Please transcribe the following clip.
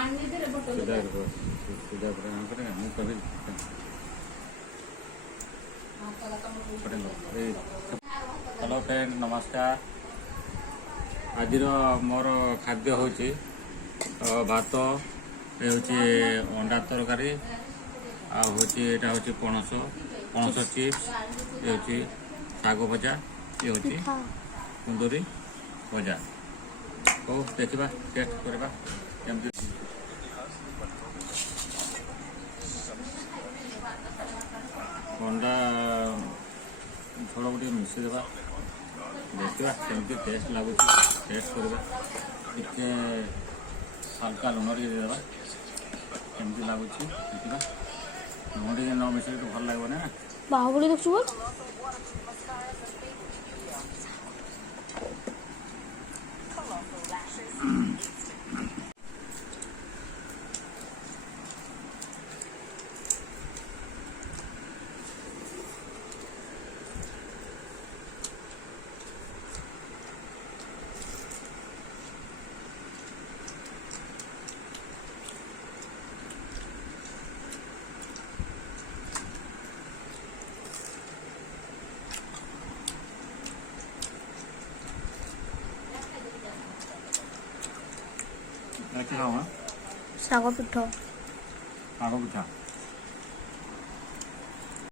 Hello friend नमस्कार। आज मोर खाद्य हूँ भात अंडा तरकारी आटा हूँ पणस पणस चिप्स ये हूँ शाग भजा ये हूँ कुंदरी भजा। हो देखा टेस्ट करवा केमती अंडा झोल गोटे मिसेदेवा देखा केमती टेस्ट लगुच टेस्ट करवा टे हल्का लुण टे देवा केमती लगुच देखा लुण टे न मिसे तो भल लगे ना बाहुबली देखु बोल खाओ शाग पिठा शाग पिठा